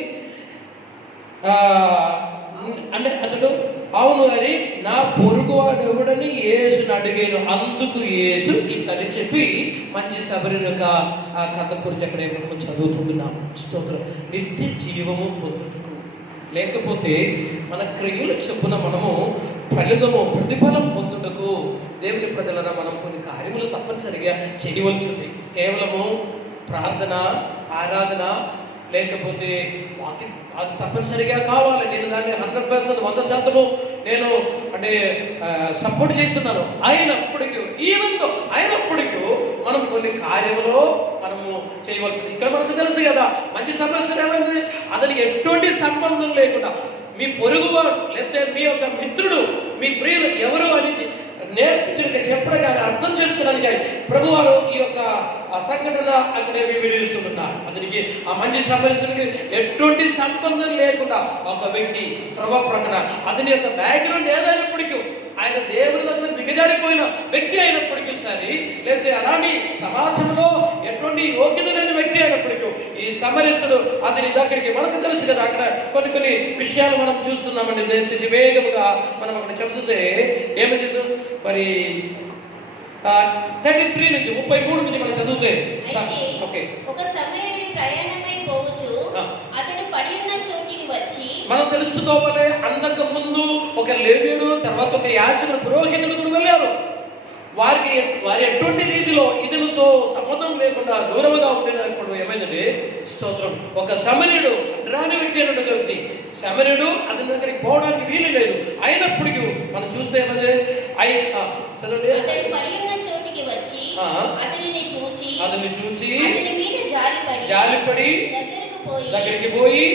అంటే అతడు అవును అని నా పొరుగువాడు ఎవడని యేసుని అడిగాను. అందుకు యేసు ఇట్లని చెప్పి మంచి శబరి యొక్క ఆ కథ గురించి అక్కడ ఏమో చదువుతుంటున్నాము. స్తోత్రం, నిత్య జీవము పొందుటకు, లేకపోతే మన క్రియలు చొప్పున మనము ఫలితము ప్రతిఫలం పొందుటకు దేవుని ప్రజలరా మనం కొన్ని కార్యములు తప్పనిసరిగా చేయవలసి ఉంది. కేవలము ప్రార్థన, ఆరాధన, లేకపోతే వాక్యం అది తప్పనిసరిగా కావాలి. నేను దాన్ని 100%, 100% నేను అంటే సపోర్ట్ చేస్తున్నాను. అయినప్పటికీ మనం కొన్ని కార్యములో మనము చేయవలసింది. ఇక్కడ మనకు తెలుసు కదా, మంచి సమస్య ఏమైంది, అతనికి ఎటువంటి సంబంధం లేకుండా మీ పొరుగువాడు లేకపోతే మీ యొక్క మిత్రుడు, మీ ప్రియులు ఎవరు అని నేర్పించడానికి, చెప్పడానికి, అర్థం చేసుకోవడానికి ప్రభువారు ఈ యొక్క సంఘటన అక్కడే వివరిస్తున్నారు. అతనికి ఆ మంచి సమస్యకి ఎటువంటి సంబంధం లేకుండా ఒక వ్యక్తి త్రవ ప్రకటన, అతని యొక్క బ్యాక్గ్రౌండ్ ఏదైనప్పటికీ, ఆయన దేవుని దగ్గర దిగజారిపోయిన వ్యక్తి అయినప్పటికీ సరే, లేకపోతే అలాంటి సమాజంలో ఎటువంటి యోగ్యత లేని వ్యక్తి అయినప్పటికీ ఈ సమరస్తుడు అతని దగ్గరికి, మనకు తెలుసు కదా అక్కడ కొన్ని విషయాలు మనం చూస్తున్నామండి. దయచేసి వేగముగా మనం అక్కడ చెబుతుంటే ఏమైంది మరి 33 నుంచి 33 నుంచి మనం చదివితే, ఓకే, ఒక సమరయుడు ప్రయాణమై పోవచ్చు అతడు పడి ఉన్న చోటికి వచ్చి, మనం తెలుసుకోవాలి అంతకు ముందు ఒక లేవీయుడు, తర్వాత ఒక యాజకుడు, పురోహితుడు కూడా వెళ్ళారు. వారి ఎటువంటి రీతిలో ఇతనితో సంబంధం లేకుండా దూరముగా ఉండినప్పుడు ఏమైందంటే స్తోత్రం, ఒక సమరయుడు రాని వ్యక్తి అయినటువంటి వ్యక్తి, సమరయుడు అతని దగ్గరికి పోవడానికి వీలు లేదు. అయినప్పటికీ మనం చూస్తే ఏమైంది, చదవండి, అతడు పడి ఉన్న చోటికి వచ్చి అతనిని చూచి అతని మీద జాలిపడి దగ్గరికి పోయి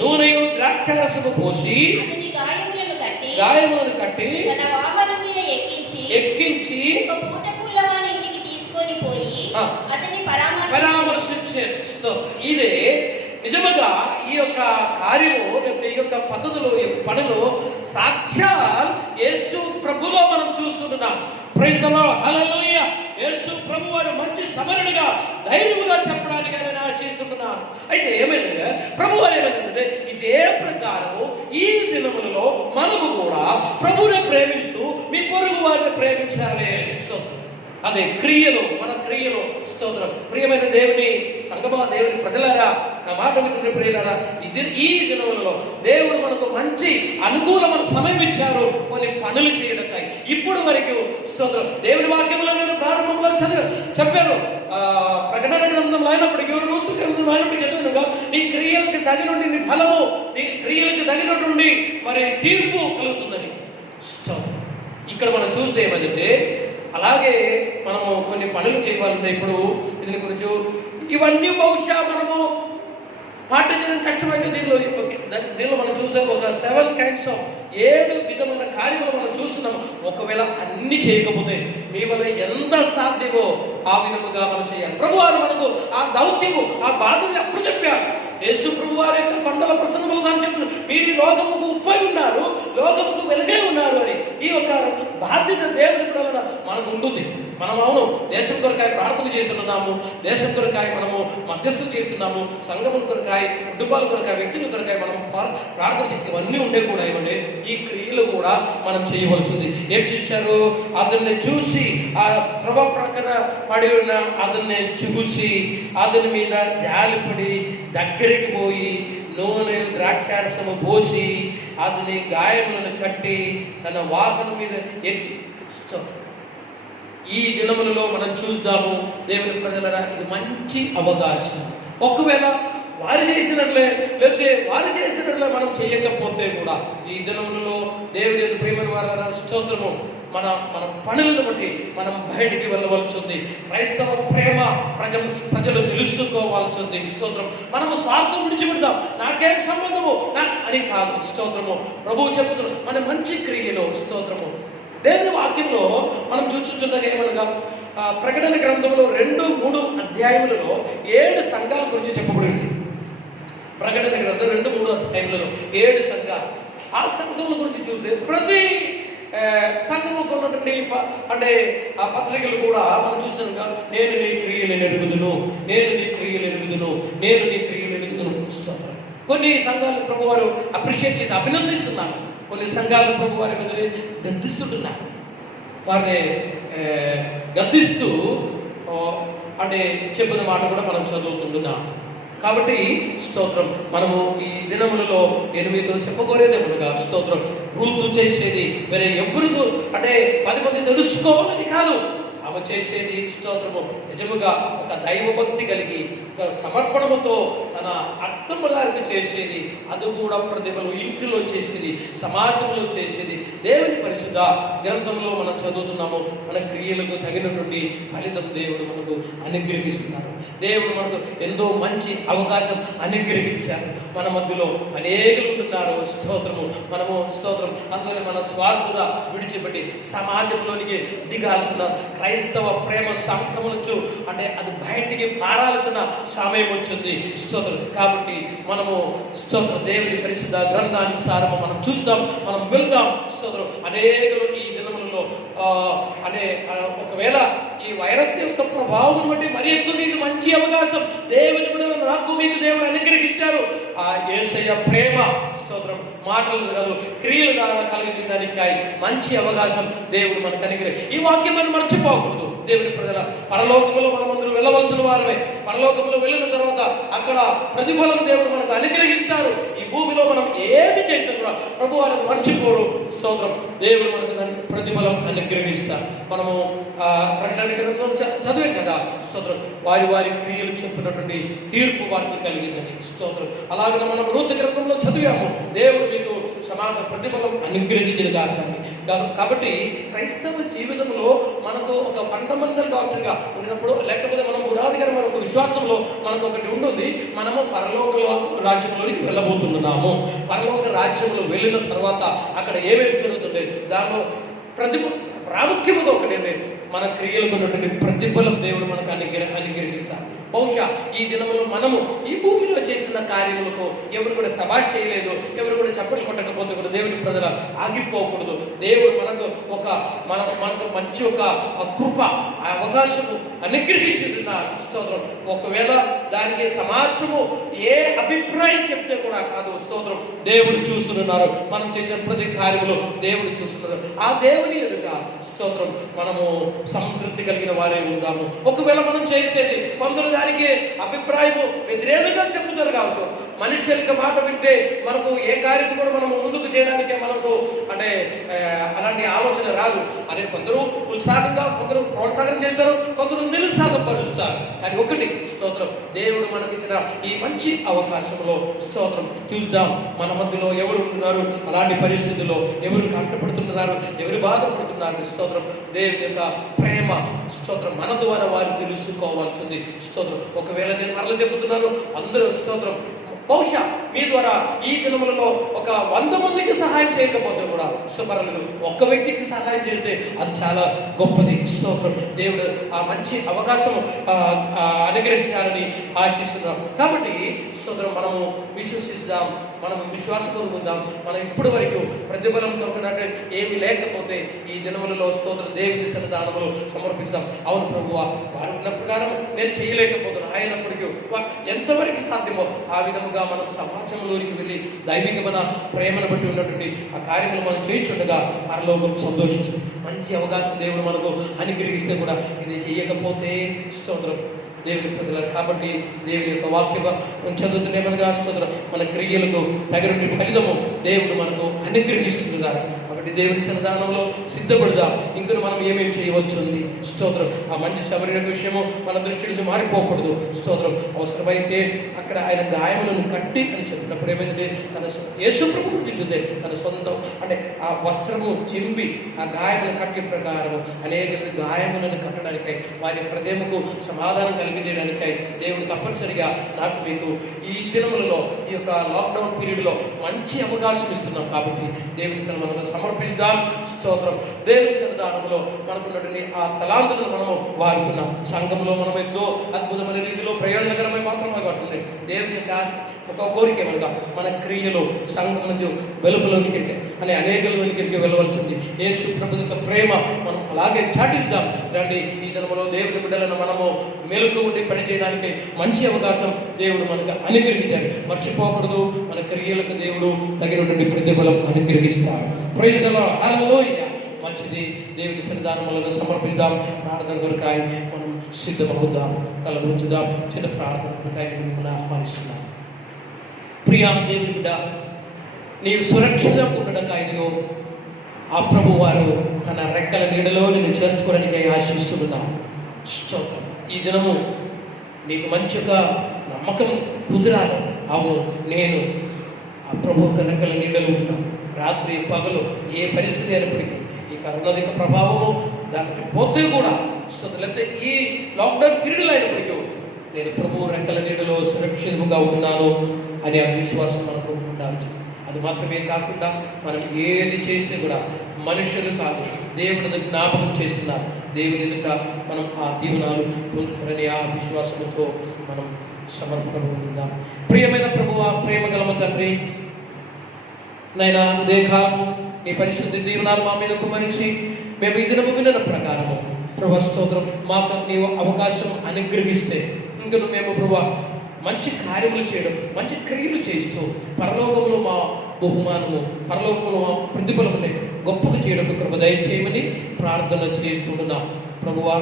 నూనెయు ద్రాక్షరసము పోసి అతని గాయములను కట్టి తన వాహనం మీద ఎక్కించి ఒక పూట కూలవాని ఇంటికి తీసుకొని పోయి అతన్ని పరామర్శించారు. ఇదే నిజముగా ఈ యొక్క కార్యము, లేకపోతే ఈ యొక్క పద్ధతులు, ఈ యొక్క పనులు సాక్షాత్ యేసు ప్రభులో మనం చూస్తున్నాం. ప్రైజ్ ది లార్డ్, హల్లెలూయా. యేసు ప్రభు వారు మంచి సమరుడిగా ధైర్యముగా చెప్పడానికి నేను ఆశిస్తున్నాను. అయితే ఏమైందంటే ప్రభు వారు ఏమైందంటే ఇదే ప్రకారము ఈ దినములలో మనము కూడా ప్రభువుని ప్రేమిస్తూ మీ పొరుగు వారిని ప్రేమించాలి అని. అదే క్రియలు, మన క్రియలు. స్తోత్రం. ప్రియమైన దేవుని సంగమా, దేవుని ప్రజలారా, నా మాట వింటున్న ప్రియులారా, ఈ దినములలో దేవుడు మనకు మంచి అనుకూలమైన సమయం ఇచ్చారు కొన్ని పనులు చేయడకాయి. ఇప్పుడు వరకు స్తోత్రం, దేవుని వాక్యంలో నేను ప్రారంభంలో చెప్పాను, ప్రకటన గ్రంథంలో అయినప్పటికీ, రూతు గ్రంథంలో అయినప్పటికీ చదివినగా నీ క్రియలకు తగినటువంటి నీ ఫలము, క్రియలకు తగినటువంటి మరి తీర్పు కలుగుతుందని. స్తోత్రం. ఇక్కడ మనం చూస్తే ఏమంటే అలాగే మనము కొన్ని పనులు చేయాలంటే ఇప్పుడు దీని గురించి ఇవన్నీ బహుశా మనము పాటించడం కష్టమైతే దీనిలో మనం చూస్తే ఒక 7 kinds of 7 విధమైన కార్యములు మనం చూస్తున్నాము. ఒకవేళ అన్ని చేయకపోతే మీ వల్ల ఎంత సాధ్యమో ఆ విధముగా మనం చేయాలి. ప్రభువారు మనకు ఆ దౌత్యము, ఆ బాధ్యత అప్పుడు చెప్పారు. యేసు ప్రభు వారి యొక్క కొండల ప్రసంగములు దాన్ని చెప్పారు, మీరు ఈ లోకముకు ఉప్పై ఉన్నారు, లోకముకు వెలుగే ఉన్నారు అని. ఈ యొక్క బాధ్యత దేవుని కూడా మనకు ఉంటుంది. మనం అవును దేశం కొరకాయ ప్రార్థన చేస్తున్నాము, దేశం కొరకాయ మనము మధ్యస్థం చేస్తున్నాము, సంఘం కొరకాయ, కుటుంబాల కొరకాయ, వ్యక్తుల కొరకాయ మనం ప్రార్థన చేసి ఇవన్నీ ఉండే కూడా ఇవ్వండి. ఈ క్రియలు కూడా మనం చేయవలసింది. ఏం చేశారు, అతన్ని చూసి ఆ త్రవ ప్రక్కన పడి ఉన్న అతన్ని చూసి అతని మీద జాలిపడి దగ్గరికి పోయి నూనె ద్రాక్షారసము పోసి అతని గాయములను కట్టి తన వాహనం మీద ఎక్కి. ఈ దినములలో మనం చూద్దాము దేవుని ప్రజలరా, ఇది మంచి అవకాశం. ఒకవేళ వారు చేసినట్లే మనం చేయకపోతే కూడా ఈ దినములలో దేవుని ప్రేమ ద్వారా స్తోత్రము మన మన పనులను బట్టి మనం బయటికి వెళ్ళవలసి ఉంది. క్రైస్తవ ప్రేమ ప్రజలు తెలుసుకోవాల్సి ఉంది. స్తోత్రం. మనము స్వార్థం విడిచిపెడతాం, నాకేం సంబంధము అని కాదు. స్తోత్రము. ప్రభువు చెబుతున్నాడు మన మంచి క్రియలు. స్తోత్రము. దేవుని వాక్యంలో మనం చూస్తుండగా ఏమనగా ప్రకటన గ్రంథంలో 2-3 అధ్యాయములలో 7 సంఘాల గురించి చెప్పబడింది. ప్రకటన గ్రంథం 2-3 అధ్యాయములలో 7 సంఘాలు. ఆ సంఘముల గురించి చూస్తే ప్రతి సంఘము కొన్నటువంటి అంటే ఆ పత్రికలు కూడా మనం చూసానుగా, నేను నీ క్రియలు ఎరుగుదును, నేను నీ క్రియలు ఎరుగుదును, నేను నీ క్రియలు ఎరుగుదును. కొన్ని సంఘాలు ప్రభు వారు అప్రిషియేట్ చేసి అభినందిస్తున్నారు, కొన్ని సంఘాలు ప్రభు వారి మీద గద్దిస్తుంటున్నారు. వారిని గద్దిస్తూ అంటే చెప్పిన మాట కూడా మనం చదువుతుంటున్నాం. కాబట్టి స్తోత్రం. మనము ఈ దినములలో నేను మీతో చెప్పకూడదేమనగా, స్తోత్రం, రూతు చేసేది వేరే ఎవరికి అంటే 10 మంది తెలుసుకోవాలని కాదు, ఆమె చేసేది స్తోత్రము నిజముగా ఒక దైవభక్తి కలిగి ఒక సమర్పణముతో తన అత్తమ్మ గారికి చేసేది. అది కూడా ప్రతిభలు ఇంటిలో చేసేది, సమాజంలో చేసేది. దేవుని పరిశుద్ధ గ్రంథంలో మనం చదువుతున్నాము. మన క్రియలకు తగినటువంటి ఫలితం దేవుడు మనకు అనుగ్రహిస్తున్నారు. దేవుడు మనకు ఎంతో మంచి అవకాశం అనుగ్రహించారు. మన మధ్యలో అనేకులు ఉంటున్నారు. స్తోత్రము. మనము స్తోత్రం అందువల్ల మన స్వార్థత విడిచిపెట్టి సమాజంలోనికి దిగాల్సిన క్రైస్తవ ప్రేమ సంకమనచ్చు అంటే అది బయటికి పారాల్సిన సమయం వచ్చింది. స్తోత్రం. కాబట్టి మనము స్తోత్రం దేవుని పరిశుద్ధ గ్రంథానుసారము మనం చూస్తాం, మనం వెళ్దాం. స్తోత్రం. అనేకులు ఈ దినములలో ఒకవేళ ఈ వైరస్ యొక్క ప్రభావం బట్టి మరి ఎక్కువ ఇది మంచి అవకాశం దేవుని బిడ్డలు నాకు మీకు దేవుడు అనుగ్రహించారు. ఆ యేసయ్య ప్రేమ స్తోత్రం మాటలు కాదు క్రియల ద్వారా కలిగించడానికి మంచి అవకాశం దేవుడు మనకు అనుగ్రహం. ఈ వాక్యం మనం మర్చిపోకూడదు. దేవుని ప్రజల పరలోకములో మనమందరూ వెళ్ళవలసిన వారమే. పరలోకములో వెళ్ళిన తర్వాత అక్కడ ప్రతిఫలం దేవుడు మనకు అనుగ్రహిస్తారు. ఈ భూమిలో మనం ఏది చేసినా కూడా ప్రభు వారిని మర్చిపోరు. స్తోత్రం. దేవుడు మనకు దానికి ప్రతిఫలం అనుగ్రహిస్తారు. మనము ప్రకటన గ్రంథం చదివాం కదా. స్తోత్రం. వారి వారి క్రియలు చెప్పినటువంటి తీర్పు వారికి కలిగిందని. స్తోత్రం. అలాగే మనం రూతు గ్రంథంలో చదివాము, దేవుడు మీకు సమాన ప్రతిఫలం అనుగ్రహించిన కాదని. కాబట్టి క్రైస్తవ జీవితంలో మనకు ఒక ఫండమెంటల్ డాక్టర్గా ఉన్నప్పుడు, లేకపోతే మనం పునాదికరమైన ఒక విశ్వాసంలో మనకు ఒకటి ఉంటుంది, మనము పరలోక రాజ్యంలోకి వెళ్ళబోతున్నాము. పరలోక రాజ్యంలో వెళ్ళిన తర్వాత అక్కడ ఏమేమి జరుగుతుంది, దానిలో ప్రాముఖ్యత ఒకటి మన క్రియలకు ఉన్నటువంటి ప్రతిఫలం దేవుడు మనకు అనుగ్రహిస్తాడు. బహుశా ఈ దినములో మనము ఈ భూమిలో చేసిన కార్యములకు ఎవరు కూడా సభాష్ చేయలేదు, ఎవరు కూడా చప్పట్లు కొట్టకపోతే కూడా దేవుని ప్రజలు ఆగిపోకూడదు. దేవుడు మనకు మనకు మంచి ఒక కృప అవకాశము అనుగ్రహించుతున్నారు. స్తోత్రం. ఒకవేళ దానికి సమాజము ఏ అభిప్రాయం చెప్తే కూడా కాదు. స్తోత్రం. దేవుడు చూస్తున్నారు, మనం చేసిన ప్రతి కార్యములు దేవుడు చూస్తున్నారు. ఆ దేవుని ఎదుట స్తోత్రం మనము సంతృప్తి కలిగిన వారే ఉందాము. ఒకవేళ మనం చేసేది కొందరు దానికి అభిప్రాయము వ్యతిరేకంగా చెబుతారు కావచ్చు. మనుషులకి మాట వింటే మనకు ఏ కార్యం కూడా మనము ముందుకు చేయడానికే మనకు అంటే అలాంటి ఆలోచన రాదు. అదే కొందరు ఉత్సాహంగా కొందరు ప్రోత్సాహం చేస్తారు, కొందరు నిరుత్సాహపరుస్తారు. కానీ ఒకటి స్తోత్రం, దేవుడు మనకిచ్చిన ఈ మంచి అవకాశంలో స్తోత్రం చూద్దాం. మన మధ్యలో ఎవరు ఉంటున్నారు, అలాంటి పరిస్థితుల్లో ఎవరు కష్టపడుతున్నారు, ఎవరు బాధపడుతున్నారు. స్తోత్రం. దేవుని యొక్క ప్రేమ స్తోత్రం మన ద్వారా వారు తెలుసుకోవాల్సింది. స్తోత్రం. ఒకవేళ నేను మరలా చెబుతున్నాను, అందరూ స్తోత్రం బహుశా మీ ద్వారా ఈ దినములలో ఒక 100 మందికి సహాయం చేయకపోతే కూడా శుభ్రలేదు, ఒక్క వ్యక్తికి సహాయం చేస్తే అది చాలా గొప్పది. స్తోత్రం. దేవుడు ఆ మంచి అవకాశం అనుగ్రహించాలని ఆశిస్తున్నాం. కాబట్టి స్తోత్రం మనము విశ్వసిద్దాం, మనం విశ్వాసపూర్వకంగా ఉందాం. మనం ఇప్పటి వరకు ప్రతిఫలం కొరకునట్టు ఏమీ లేకపోతే ఈ దినములలో స్తోత్రం దేవుని సన్నిధానములు సమర్పిస్తాం. అవును ప్రభువా, వారు ఉన్న ప్రకారం నేను చేయలేకపోతున్నాను, అయినప్పటికీ ఎంతవరకు సాధ్యమో ఆ విధముగా మనం సమాజంలోనికి వెళ్ళి దైవికమైన ప్రేమను బట్టి ఉన్నటువంటి ఆ కార్యములు మనం చేయించుండగా పరలోకం సంతోషిస్తుంది. మంచి అవకాశం దేవుడు మనకు అనుగ్రహిస్తే కూడా ఇది చేయకపోతే స్తోత్రం దేవుని ప్రజలు. కాబట్టి దేవుని యొక్క వాక్య చదువుతున్నేమనగా స్తోత్రం మన క్రియలకు తగినటువంటి ఫలితము దేవుడు మనకు అనుగ్రహిస్తున్నారు. కాబట్టి కాబట్టి దేవుని సన్నిధానంలో సిద్ధపడదాం. ఇంకను మనం ఏమేమి చేయవచ్చు ఉంది. స్తోత్రం. ఆ మంచి శబరి విషయము మన దృష్టి నుంచి మారిపోకూడదు. స్తోత్రం. అవసరమైతే అక్కడ ఆయన గాయములను కట్టి అని చెప్పినప్పుడు ఏమైందంటే తన యేసు ప్రభు గురించి చూద్దే తన సొంతం అంటే ఆ వస్త్రము చింపి ఆ గాయములను కట్టి ప్రకారము అనేక గాయములను కట్టడానికై వారి హృదయముకు సమాధానం కలిగించడానికై దేవుడు తప్పనిసరిగా నాకు మీకు ఈ దినములలో ఈ యొక్క లాక్డౌన్ పీరియడ్లో మంచి అవకాశం ఇస్తున్నాం. కాబట్టి దేవుని మనం సమర్పిద్దాం. స్తోత్రం. దేవుని సన్నిధానంలో మనకున్నటువంటి ఆ తలాంతులను మనము వాడుకున్నాం. సంఘంలో మనం ఎంతో అద్భుతమైన రీతిలో ప్రయోజనకరమై మాత్రమే పడుతుంది. దేవుని యొక్క ఒక కోరిక ఏమనగా మన క్రియలు సంఘం నుంచి వెలుపలోనికి అనే అనేకలోనికి వెళ్ళవలసింది. యేసు ప్రభు యొక్క ప్రేమ మనం అలాగే చాటిద్దాం. రండి, ఈ దినములో దేవుని బిడ్డలను మనము మెలుకు ఉండి పనిచేయడానికి మంచి అవకాశం దేవుడు మనకు అనుగ్రహించారు. మర్చిపోకూడదు, మన క్రియలకు దేవుడు తగినటువంటి ప్రతిఫలం అనుగ్రహిస్తాడు. Praise the Lord. హల్లెలూయా. మంచిది. దేవుని సన్నిధానములను సమర్పిద్దాం. ప్రార్థన కొరకాయ మనం సిద్ధమవుదాం. తలలు ఉంచుదాం. చిన్న ప్రార్థన కొరకాయ మిమ్మల్ని ఆహ్వానిస్తున్నాం. ప్రియా దేవుని బిడ్డ, నీవు సురక్షితంగా ఉండటకాయో ఆ ప్రభు వారు తన రెక్కల నీడలో నిన్ను చేర్చుకోవడానికి ఆశిస్తున్నాను. స్తోత్రం. ఈ దినము నీకు మంచిగా నమ్మకం కుదిరాలి. అవును, నేను ఆ ప్రభు రెక్కల నీడలో ఉన్నాను. రాత్రి పగలు ఏ పరిస్థితి అయినప్పటికీ ఈ కరోనా ప్రభావము దానికి పోతే కూడా లేకపోతే ఈ లాక్డౌన్ పీరియడ్లో అయినప్పటికీ నేను ప్రభు రెక్కల నీడలో సురక్షితంగా ఉన్నాను అనే ఆ విశ్వాసం మనకు ఉండాలి. అది మాత్రమే కాకుండా మనం ఏది చేస్తే కూడా మనుషులు కాదు, దేవుడిని జ్ఞాపకం చేస్తున్నారు. దేవుని ఎదుట మనం ఆ దీవెనాలు పొందుతారని ఆ విశ్వాసంతో మనం సమర్పణ పొందుదాం. ప్రియమైన ప్రభువా, ప్రేమ గలమ తండ్రి, నైనా ఉదయకాలము నీ పరిశుద్ధ దీవెనాలు మా మీద కుమరించి మేము ఈ దినము విన్న ప్రకారము ప్రభు స్తోత్రం మాకు నీవు అవకాశం అనుగ్రహిస్తే ఇంకను మేము ప్రభు మంచి కార్యములు చేయడం, మంచి క్రియలు చేస్తూ పరలోకములో మా బహుమానము, పరలోకంలో మా ప్రతిఫలముని గొప్పగా చేయడం కృప దయచేయమని ప్రార్థన చేస్తున్నాం. ప్రభువా,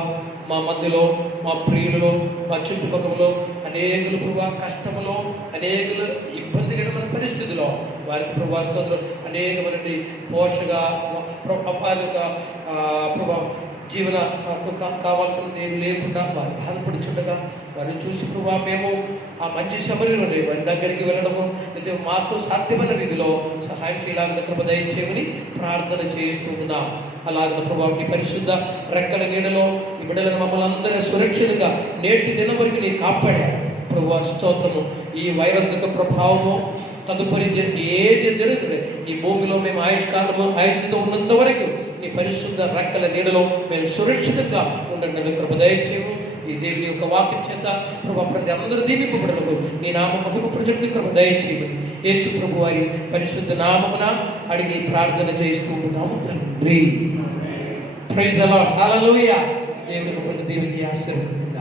మా మధ్యలో మా ప్రియులలో మా చుట్టుపక్కలలో అనేకులు ప్రభు కష్టములో అనేకులు ఇబ్బందికరమైన పరిస్థితిలో వారికి ప్రభు స్తోత్రం అనేకమైన పోషగా వారి యొక్క ప్రభు జీవన కావాల్సినది ఏమి లేకుండా వారు బాధపడుచుండగా వారిని చూసి ప్రభు మేము ఆ మంచి శబరిలోనే వారి దగ్గరికి వెళ్ళడము అయితే మాకు సాధ్యమైన రీతిలో సహాయం చేయాలని కృప దయచేయమని ప్రార్థన చేస్తూ ఉన్నాం. అలాగే ప్రభావం నీ పరిశుద్ధ రెక్కల నీడలో ఈ బిడ్డలను మమ్మల్ని అందరూ సురక్షితంగా నేటి దినం వరకు నీ కాపాడారు ప్రభు. స్తోత్రము. ఈ వైరస్ యొక్క ప్రభావము తదుపరి ఏది జరుగుతుంది ఈ భూమిలో మేము ఆయుష్తో ఉన్నంత వరకు నీ పరిశుద్ధ రెక్కల నీడలో మేము సురక్షితంగా ఉండండి కృప దయచేయము. ఈ దేవుని యొక్క వాక్యం చేత ప్రభు ప్రతి అందరూ దీవింపబడలకు నీ నామ మహిమ ప్రజలకు కృప దయచేయమని యేసు ప్రభు వారి పరిశుద్ధ నామమున అడిగి ప్రార్థన చేస్తూ ఉన్నాము తండ్రి. Praise the Lord. హల్లెలూయా. దేవుని దేవుని ఆశీర్వదించు.